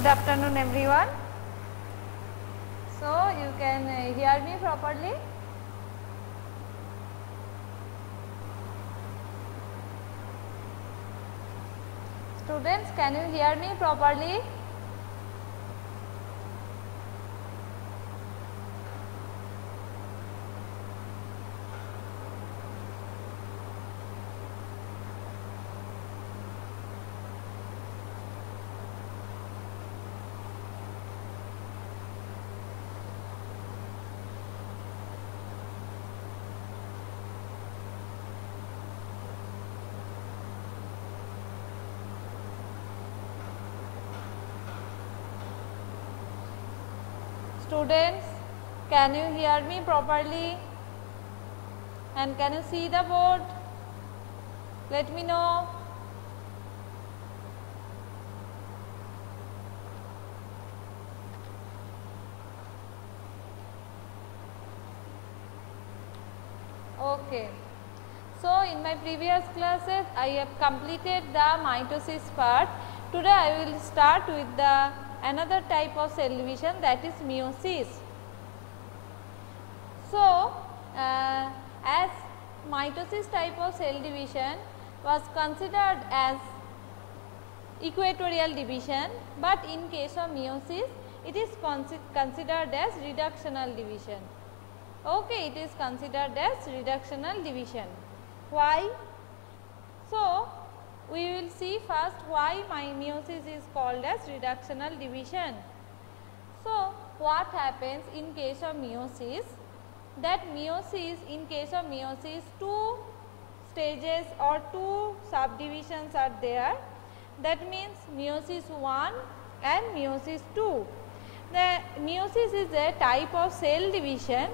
Good afternoon everyone. So you can hear me properly? Students, can you hear me properly? Students, can you hear me properly? And can you see the board? Let me know. Okay. So in my previous classes I have completed the mitosis part. Today I will start with the another type of cell division, that is meiosis. So as mitosis type of cell division was considered as equatorial division, but in case of meiosis it is considered as reductional division. Okay, it is considered as reductional division. Why? So we will see first why meiosis is called as reductional division. So what happens in case of meiosis? That meiosis, in case of meiosis, two stages or two subdivisions are there. That means meiosis 1 and meiosis 2. The meiosis is a type of cell division.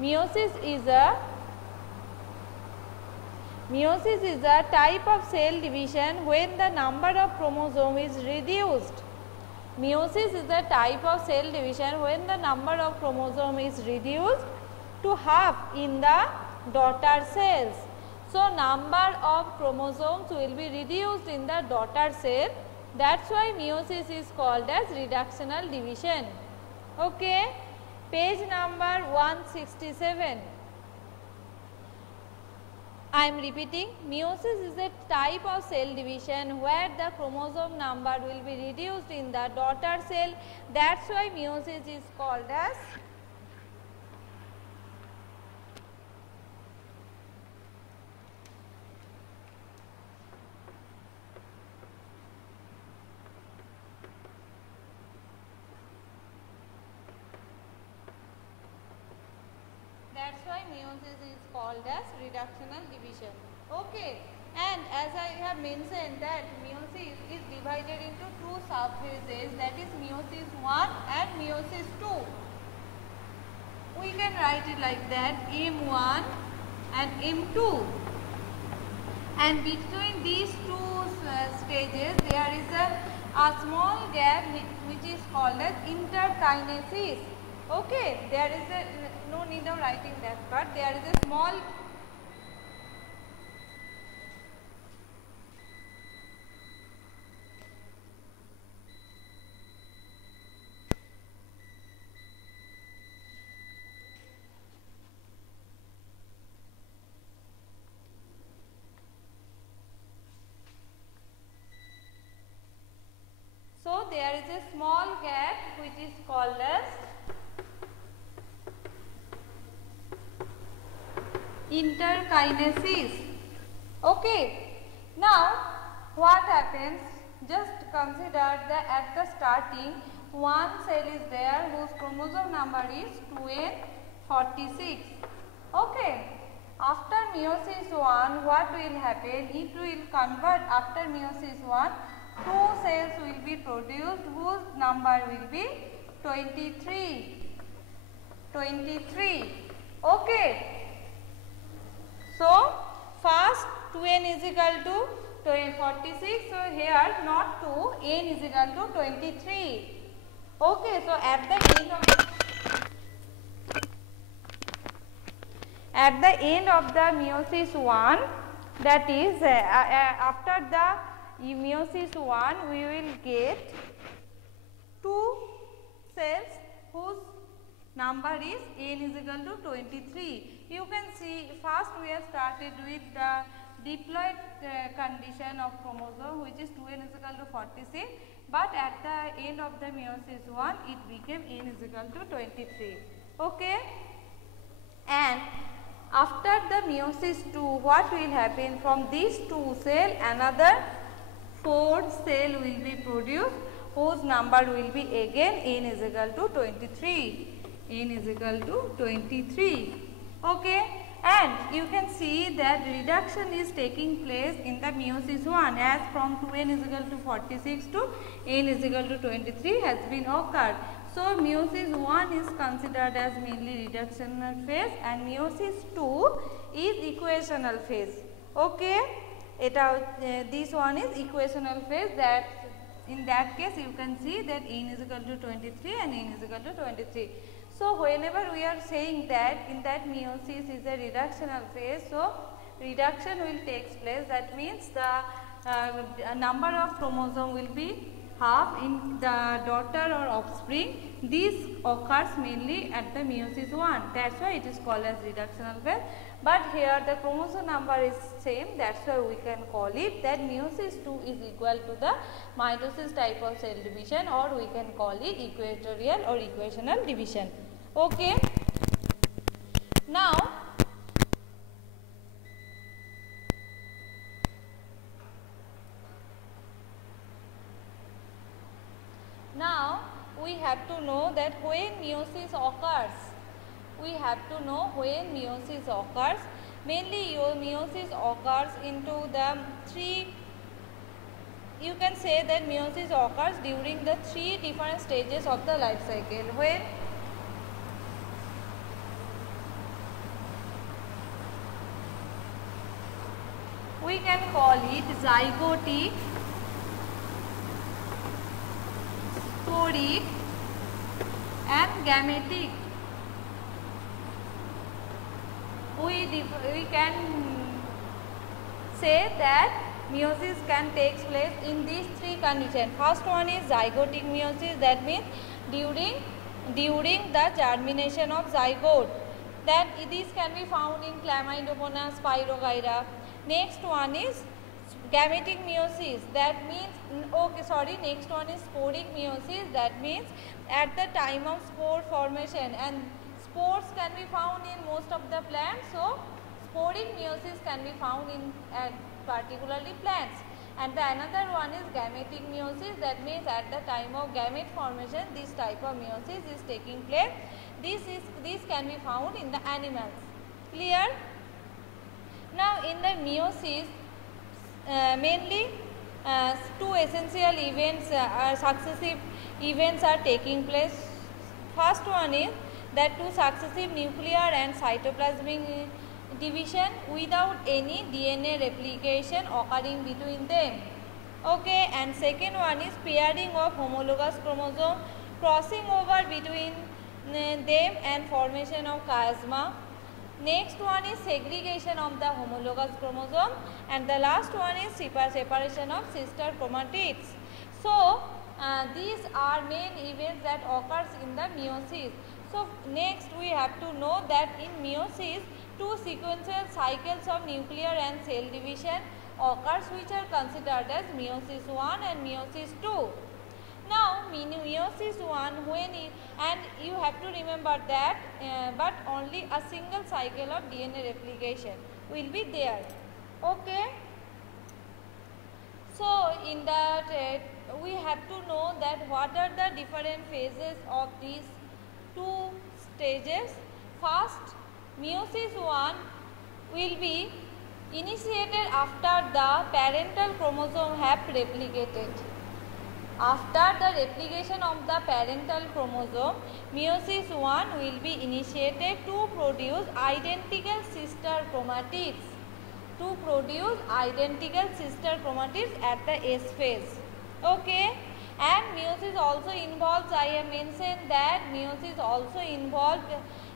Meiosis is a type of cell division when the number of chromosome is reduced. Meiosis is a type of cell division when the number of chromosome is reduced to half in the daughter cells. So number of chromosomes will be reduced in the daughter cell. That's why meiosis is called as reductional division. Okay, page number 167. I am repeating, meiosis is a type of cell division where the chromosome number will be reduced in the daughter cell. That's why meiosis is called as reductional division. Okay, and as I have mentioned that meiosis is divided into two subphases, that is meiosis 1 and meiosis 2. We can write it like that, M1 and M2, and between these two stages there is a small gap which is called as interkinesis. Okay, there is no need of writing that part. There is a small gap which is called as interkinesis. Okay, now what happens? Just consider that at the starting one cell is there whose chromosome number is 2n46. Okay, after meiosis 1 what will happen? It will convert after meiosis 1. Two cells will be produced whose number will be 23. Okay. So first 2n is equal to 46. So here not 2, n is equal to 23. Okay. So at the end of the meiosis 1, that is after the meiosis 1 we will get two cells whose number is n is equal to 23. You can see first we have started with the diploid condition of chromosome, which is 2n is equal to 46, but at the end of the meiosis 1 it became n is equal to 23. Okay, and after the meiosis 2, what will happen? From these two cell another 4 cell will be produced, whose number will be again n is equal to 23. N is equal to 23. Okay, and you can see that reduction is taking place in the meiosis 1, as from 2n is equal to 46 to n is equal to 23 has been occurred. So meiosis 1 is considered as mainly reductional phase and meiosis 2 is equational phase. Okay, this one is equational phase. That in that case you can see that n is equal to 23 and n is equal to 23. So whenever we are saying that in that meiosis is a reductional phase, so reduction will take place. That means the number of chromosome will be half in the daughter or offspring. This occurs mainly at the meiosis 1. That's why it is called as reductional phase. But here the chromosome number is same. That's why we can call it that meiosis 2 is equal to the mitosis type of cell division, or we can call it equatorial or equational division. Okay. Now we have to know that when meiosis occurs. We have to know when meiosis occurs. Mainly meiosis occurs into the three. You can say that meiosis occurs during the 3 different stages of the life cycle. When we can call it zygotic, sporic and gametic. We can say that meiosis can take place in these 3 conditions. First one is zygotic meiosis, that means during the germination of zygote. That this can be found in Chlamydomonas spirogyra. Next one is gametic meiosis, that means next one is sporic meiosis, that means at the time of spore formation, and spores can be found in most of the plants. So sporic meiosis can be found in particularly plants. And the another one is gametic meiosis, that means at the time of gamete formation this type of meiosis is taking place. This can be found in the animals. Clear? Now in the meiosis mainly 2 essential events successive events are taking place. First one is that 2 successive nuclear and cytoplasmic division without any DNA replication occurring between them. Okay, and second one is pairing of homologous chromosome, crossing over between them and formation of chiasma. Next one is segregation of the homologous chromosome, and the last one is separation of sister chromatids. So these are main events that occurs in the meiosis. So next we have to know that in meiosis 2 sequential cycles of nuclear and cell division occurs, which are considered as meiosis 1 and meiosis 2. Now meiosis 1, and you have to remember that but only a single cycle of DNA replication will be there. Okay. So in that we have to know that what are the different phases of these 2 stages. First, meiosis 1 will be initiated after the parental chromosome have replicated. After the replication of the parental chromosome, meiosis 1 will be initiated to produce identical sister chromatids. At the S phase. Okay. And meiosis also involves, I have mentioned that meiosis also involved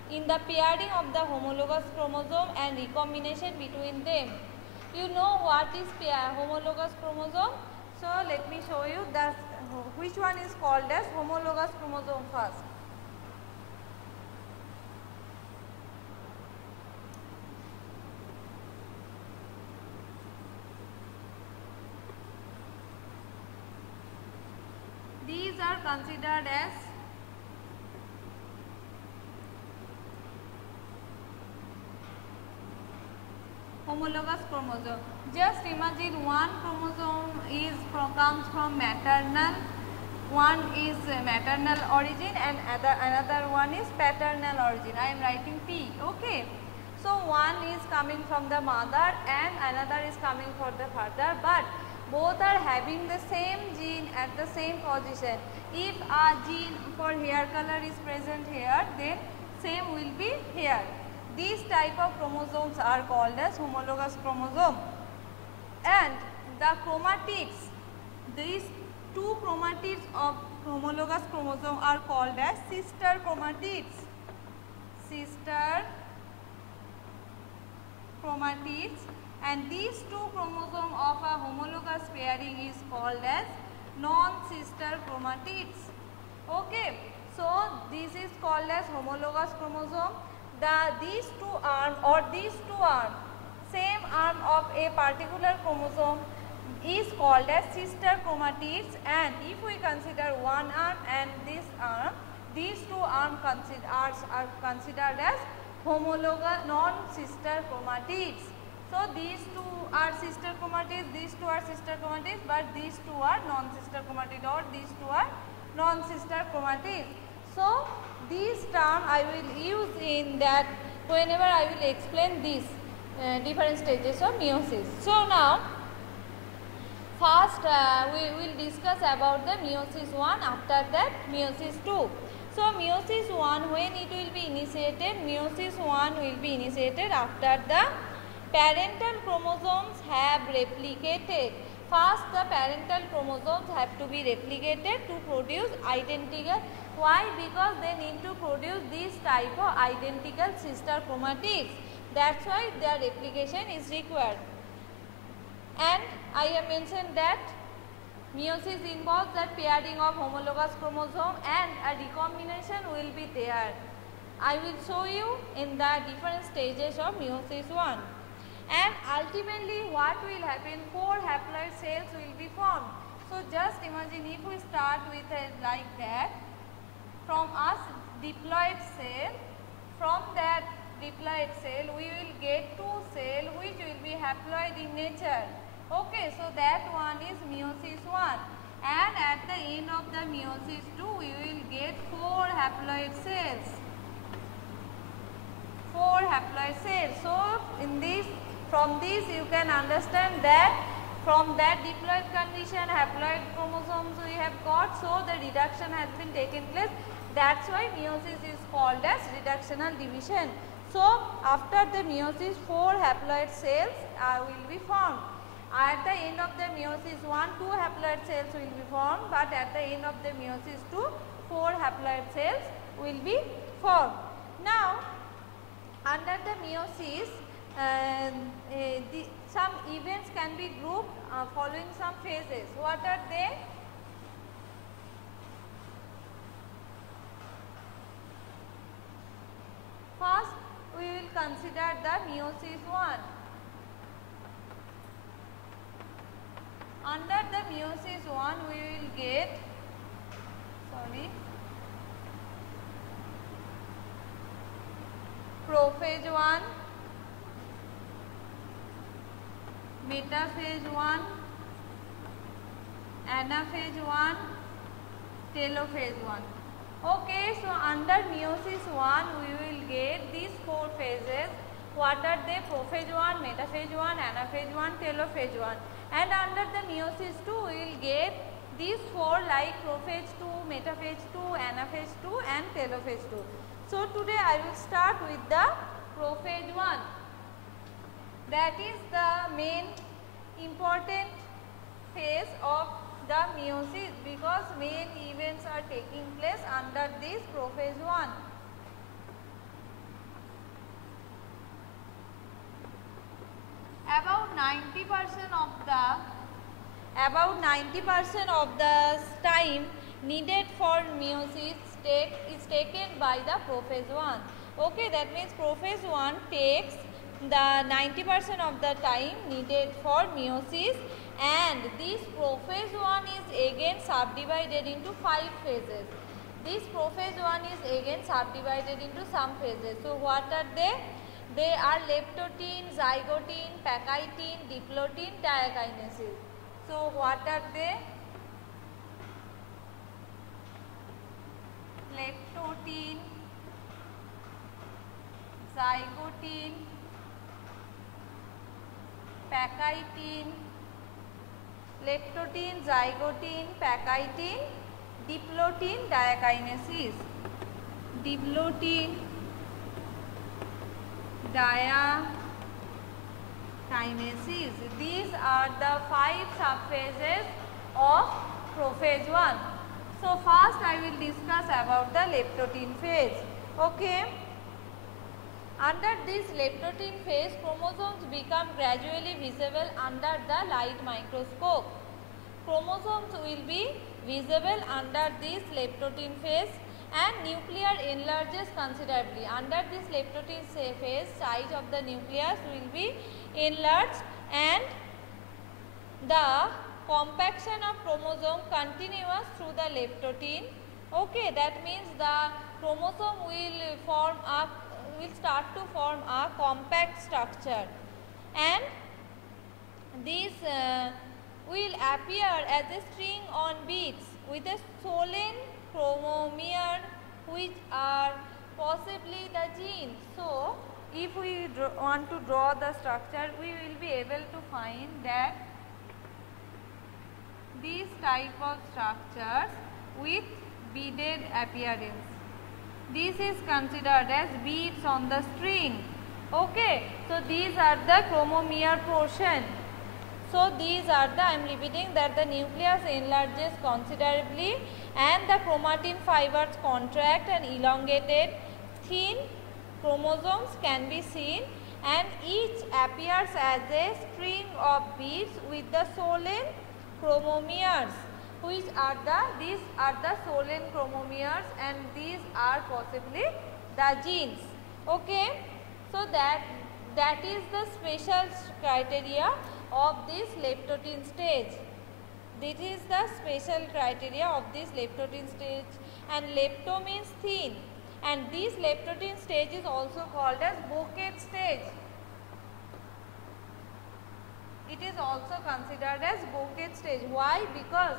in the pairing of the homologous chromosome and recombination between them. You know what is homologous chromosome? So let me show you. The which one is called as homologous chromosome first? These are considered as homologous chromosome. Just imagine one chromosome comes from maternal, one is maternal origin and another one is paternal origin. I am writing P. Okay. So one is coming from the mother and another is coming from the father, but both are having the same gene at the same position. If a gene for hair color is present here, then same will be here. These type of chromosomes are called as homologous chromosome. And the chromatids, these two chromatids of homologous chromosome are called as sister chromatids. Sister chromatids, and these two chromosomes of a homologous pairing is called as non-sister chromatids. Okay, so this is called as homologous chromosome. These two arms or these two arms, same arm of a particular chromosome is called as sister chromatids, and if we consider one arm and this arm, these two arms are considered as homologous non-sister chromatids. So these two are sister chromatids, these two are sister chromatids, but these two are non-sister chromatids, or these two are non-sister chromatids. So these terms I will use in that whenever I will explain these different stages of meiosis. So now first we will discuss about the meiosis 1, after that meiosis 2. So meiosis 1, when it will be initiated, meiosis 1 will be initiated after the parental chromosomes have replicated. First the parental chromosomes have to be replicated to produce identical. Why? Because they need to produce this type of identical sister chromatids. That's why their replication is required. And I have mentioned that meiosis involves the pairing of homologous chromosome and a recombination will be there. I will show you in the different stages of meiosis 1. And ultimately what will happen, 4 haploid cells will be formed. So just imagine if we start with like that, from a diploid cell, from that diploid cell we will get 2 cells which will be haploid in nature. Okay, so that one is meiosis 1, and at the end of the meiosis 2 we will get 4 haploid cells. 4 haploid cells. So in this, from this you can understand that from that diploid condition haploid chromosomes we have got, so the reduction has been taken place. That's why meiosis is called as reductional division. So after the meiosis 4 haploid cells will be formed. At the end of the meiosis 1, 2 haploid cells will be formed, but at the end of the meiosis 2, 4 haploid cells will be formed. Now under the meiosis, some events can be grouped following some phases. What are they? First we will consider the meiosis 1. Under the meiosis 1 we will get, prophase 1, metaphase 1, anaphase 1, telophase 1. Okay, so under meiosis 1 we will get these 4 phases. What are they? Prophase 1, metaphase 1, anaphase 1, telophase 1. And under the meiosis 2 we will get these 4 like prophase 2, metaphase 2, anaphase 2 and telophase 2. So today I will start with the prophase 1. That is the main important phase of the meiosis, because main events are taking place under this prophase 1. About 90% of the about 90% of the time needed for meiosis is taken by the prophase 1. Okay, that means prophase 1 takes the 90% of the time needed for meiosis, and this prophase 1 is again subdivided into 5 phases. This prophase 1 is again subdivided into some phases. So what are they? They are leptotin, zygotin, pachytin, diplotin, diakinesis. So what are they? Leptotin, zygotin, pachytin, leptotin, zygotin, pachytin, diplotin, diakinesis. Diplotin, diakinesis. These are the 5 subphases of prophase 1. So first I will discuss about the leptotin phase. Okay. Under this leptotin phase, chromosomes become gradually visible under the light microscope. Chromosomes will be visible under this leptotin phase, and nucleus enlarges considerably. Under this leptotin phase, size of the nucleus will be enlarged, and the compaction of chromosome continues through the leptotin. Okay, that means the chromosome will start to form a compact structure, and this will appear as a string on beads with a solen chromomere, which are possibly the genes. So if we want to draw the structure, we will be able to find that these type of structures with beaded appearance. This is considered as beads on the string. Okay, so these are the chromomere portion. So these are the, I am repeating that the nucleus enlarges considerably, and the chromatin fibers contract and elongated. Thin chromosomes can be seen, and each appears as a string of beads with the solen chromomeres, which are these are the solen chromomeres, and these are possibly the genes. Okay, so that is the special criteria of this leptotin stage. This is the special criteria of this leptotin stage, and lepto means thin, and this leptotin stage is also called as bouquet stage. It is also considered as bouquet stage. Why? Because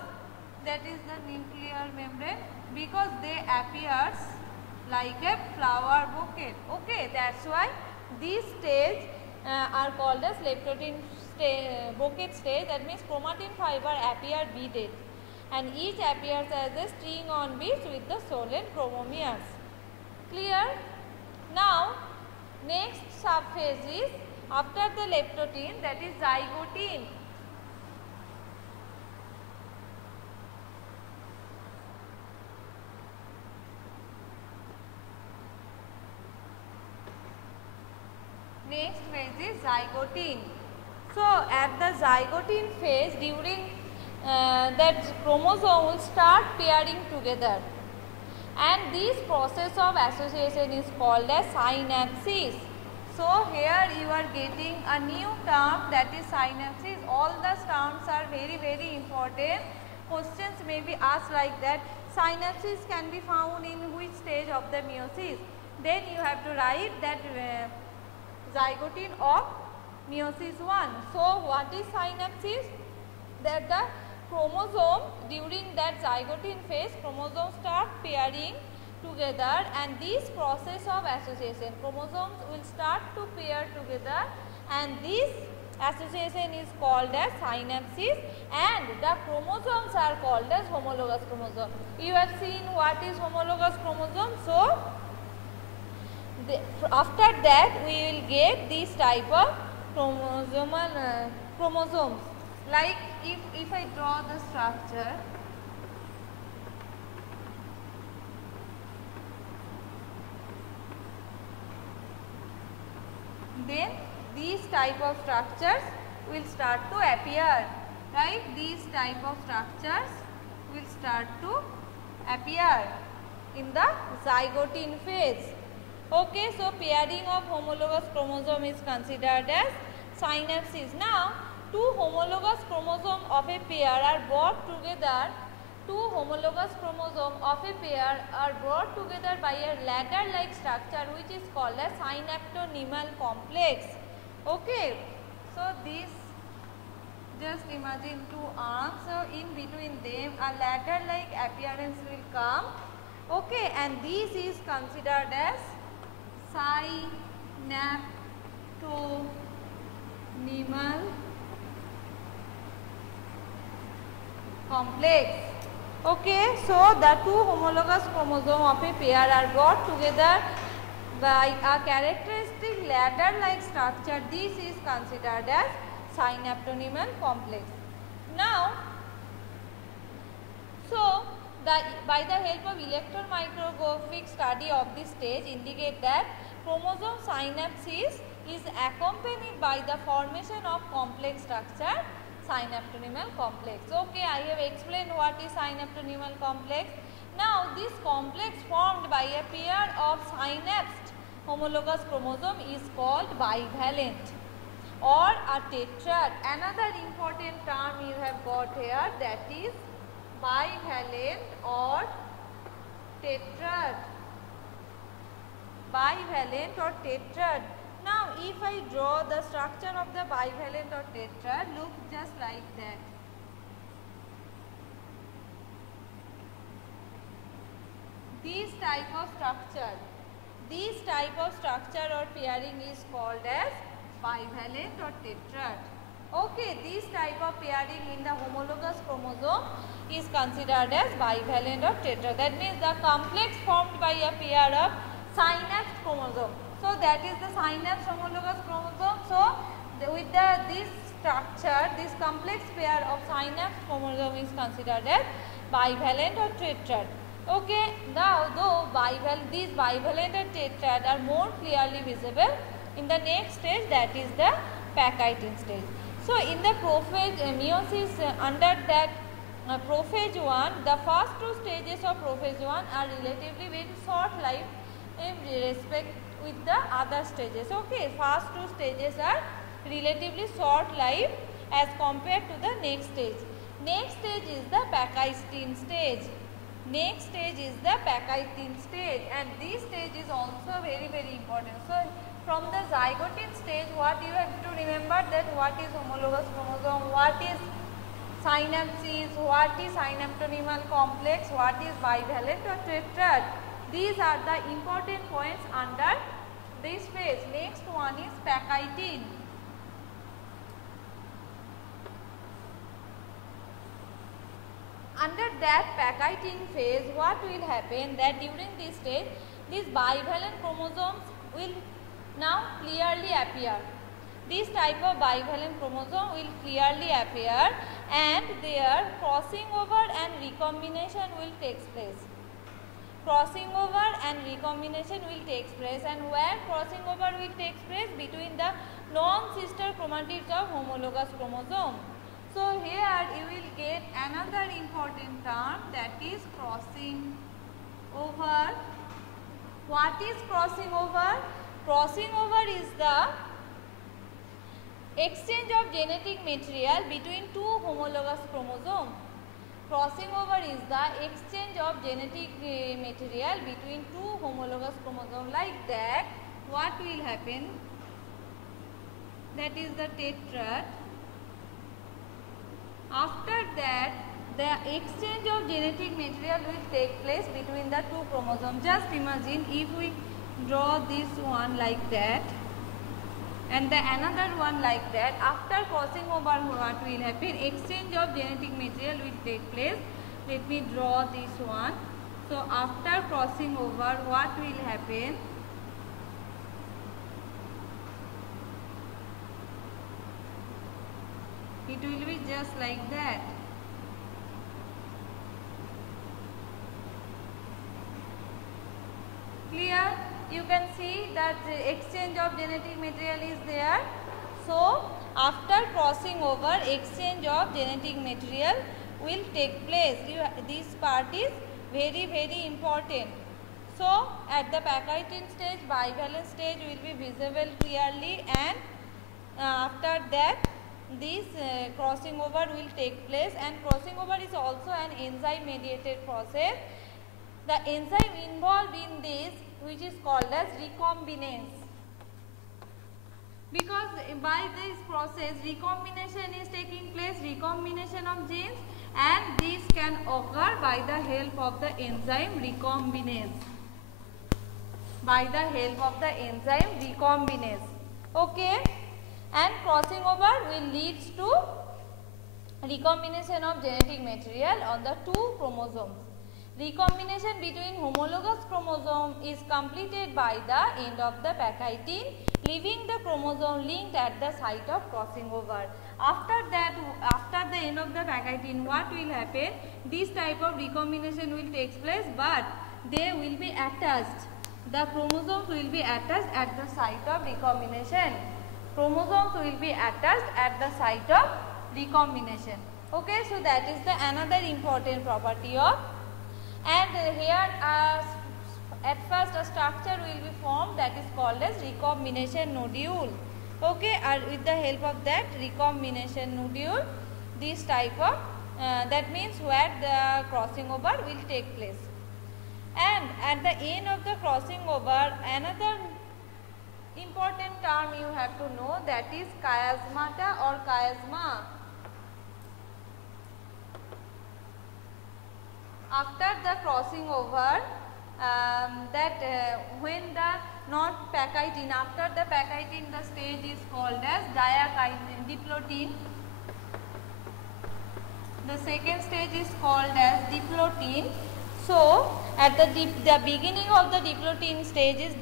that is the nuclear membrane, because they appears like a flower bouquet. Okay, that's why these stage are called as leptotin bouquet stage. That means chromatin fiber appear beaded, and each appears as a string on beads with the solen chromomeres. Clear? Now next subphase is after the leptotin, that is zygotin. Next phase is zygotin. So at the zygotin phase, during that chromosome will start pairing together, and this process of association is called as synapsis. So here you are getting a new term, that is synapsis. All the terms are very important. Questions may be asked like that. Synapsis can be found in which stage of the meiosis? Then you have to write that zygotin of meiosis 1. So what is synapsis? That the chromosome during that zygotin phase, chromosomes start pairing together, and this process of association, chromosomes will start to pair together, and this association is called as synapsis, and the chromosomes are called as homologous chromosome. You have seen what is homologous chromosome. So after that we will get this type of chromosomes. Like if I draw the structure, then these type of structures will start to appear. right? These type of structures will start to appear in the zygotine phase. Okay, so pairing of homologous chromosome is considered as synapsis. Now, two homologous chromosomes of a pair are brought together. Two homologous chromosomes of a pair are brought together by a ladder-like structure which is called a synaptonymal complex. Okay, so this, just imagine two arms, so in between them a ladder-like appearance will come. Okay, and this is considered as synaptonymal complex. Okay, so the two homologous chromosomes of a pair are brought together by a characteristic ladder-like structure. This is considered as synaptonymal complex. Now, so by the help of electron microscopic study of this stage indicate that chromosome synapsis is accompanied by the formation of complex structure synaptonymal complex. Okay, I have explained what is synaptonymal complex. Now, this complex formed by a pair of synapsed homologous chromosome is called bivalent or a tetrad. Another important term you have got here, that is bivalent or tetrad. Bivalent or tetrad. Now, if I draw the structure of the bivalent or tetrad, look just like that. This type of structure or pairing is called as bivalent or tetrad. Okay, this type of pairing in the homologous chromosome is considered as bivalent or tetrad. That means the complex formed by a pair of synapsed chromosome. So that is the synapse homologous chromosome. So with this structure, this complex pair of synapse chromosome is considered as bivalent or tetrad. Okay, now though these bivalent and tetrad are more clearly visible in the next stage, that is the Pachytene stage. So in the prophase meiosis, under that prophase 1, the first two stages of prophase 1 are relatively very short life in respect with the other stages. Okay, first two stages are relatively short life as compared to the next stage. Next stage is the Pachytene stage. Next stage is the Pachytene stage, and this stage is also very important. So from the zygotine stage, what you have to remember, that what is homologous chromosome, what is synapsis, what is synaptonymal complex, what is bivalent or tetrad. These are the important points under this phase. Next one is Pachytene. Under that Pachytene phase, what will happen, that during this stage, these bivalent chromosomes will now clearly appear. This type of bivalent chromosome will clearly appear, and their crossing over and recombination will take place. Crossing over and recombination will take place, and where crossing over will take place? Between the non-sister chromatids of homologous chromosome. So here you will get another important term, that is crossing over. What is crossing over? Crossing over is the exchange of genetic material between two homologous chromosomes. Crossing over is the exchange of genetic material between two homologous chromosomes. Like that, what will happen? That is the tetrad. After that, the exchange of genetic material will take place between the two chromosomes. Just imagine if we draw this one like that and the another one like that. After crossing over, what will happen? Exchange of genetic material will take place. Let me draw this one. So after crossing over, what will happen? It will be just like that. Clear? You can see that the exchange of genetic material is there. So after crossing crossing over, exchange of genetic material will take place. This part is very, very important. So, at the Pachytene stage, bivalent stage will be visible clearly, and after that this crossing over will take place, and crossing over is also an enzyme mediated process. The enzyme involved in this, which is called as recombinase, because by this process recombination is taking place, recombination of genes, and this can occur by the help of the enzyme recombinase, by the help of the enzyme recombinase. Okay, and crossing over will lead to recombination of genetic material on the two chromosomes. Recombination between homologous chromosome is completed by the end of the Pachytene, leaving the chromosome linked at the site of crossing over. After that, after the end of the Pachytene, what will happen? This type of recombination will take place, but they will be attached. The chromosomes will be attached at the site of recombination. Chromosomes will be attached at the site of recombination. Okay, so that is the another important property of. And here at first a structure will be formed that is called as recombination nodule. Okay, and with the help of that recombination nodule, this type of that means where the crossing over will take place. And at the end of the crossing over, another important term you have to know, that is chiasmata or chiasma. After the crossing over, when the not Pachytene, after the Pachytene, the stage is called as diplotin. The second stage is called as diplotin. So, at the beginning of the diplotin stage is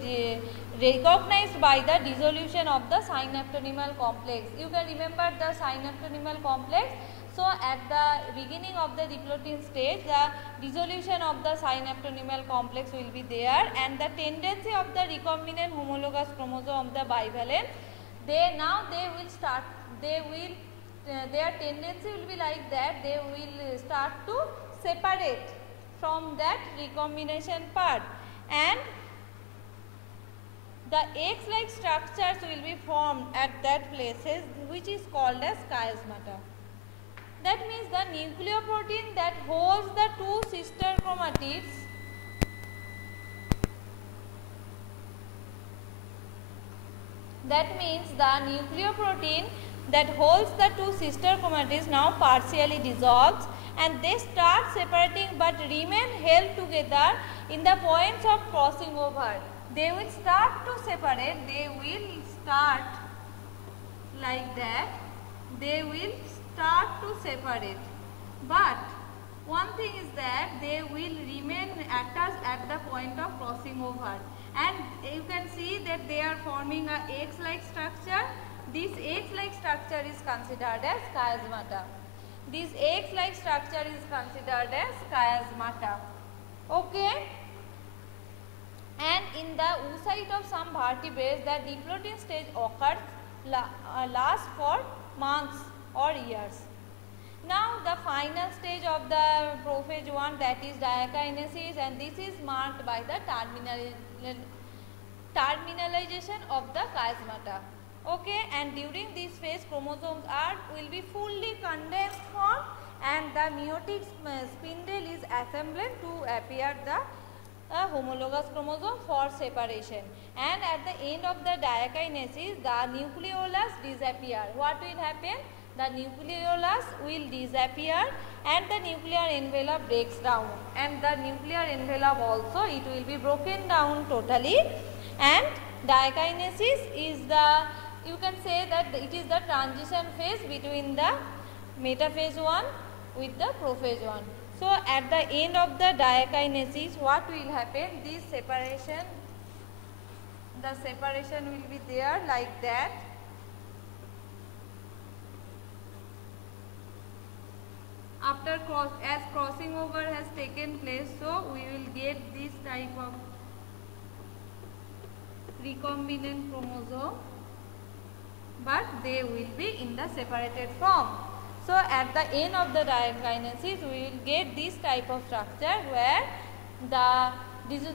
recognized by the dissolution of the synaptonymal complex. You can remember the synaptonymal complex. So, at the beginning of the diplotin stage, the dissolution of the synaptonymal complex will be there, and the tendency of the recombinant homologous chromosome of the bivalent, their tendency will be like that, they will start to separate from that recombination part, and the X-like structures will be formed at that places, which is called as chiasmata. That means the nucleoprotein that holds the two sister chromatids now partially dissolves, and they start separating but remain held together in the points of crossing over. They will start to separate, they will start like that, they will start to separate, but one thing is that they will remain attached at the point of crossing over, and you can see that they are forming a X-like structure. This X-like structure is considered as chiasmata. This X-like structure is considered as chiasmata. Okay. And in the oocyte of some vertebrates, the diplotin stage occurs lasts for months or years. Now the final stage of the prophase 1, that is diakinesis, and this is marked by the terminalization of the chiasmata. Okay, and during this phase chromosomes will be fully condensed form, and the meiotic spindle is assembled to appear the homologous chromosome for separation. And at the end of the diakinesis, the nucleolus disappear. What will happen? The nucleolus will disappear and the nuclear envelope breaks down, and the nuclear envelope also, it will be broken down totally, and diakinesis is the, you can say that it is the transition phase between the metaphase 1 with the prophase 1. So, at the end of the diakinesis, what will happen? This separation, the separation will be there like that. After as crossing over has taken place, so we will get this type of recombinant chromosome. but they will be in the separated form. So at the end of the diakinesis we will get this type of structure where the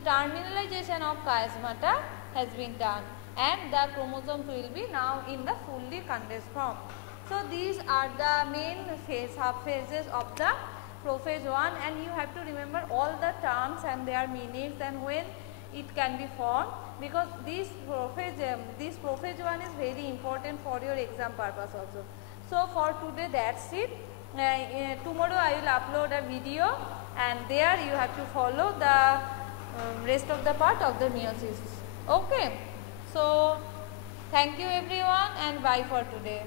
terminalization of chiasmata has been done and the chromosomes will be now in the fully condensed form. So these are the main subphases of the prophase 1, and you have to remember all the terms and their meanings and when it can be formed, because this prophase 1 is very important for your exam purpose also. So for today that's it. Tomorrow I will upload a video and there you have to follow the rest of the part of the meiosis. Okay. So thank you everyone and bye for today.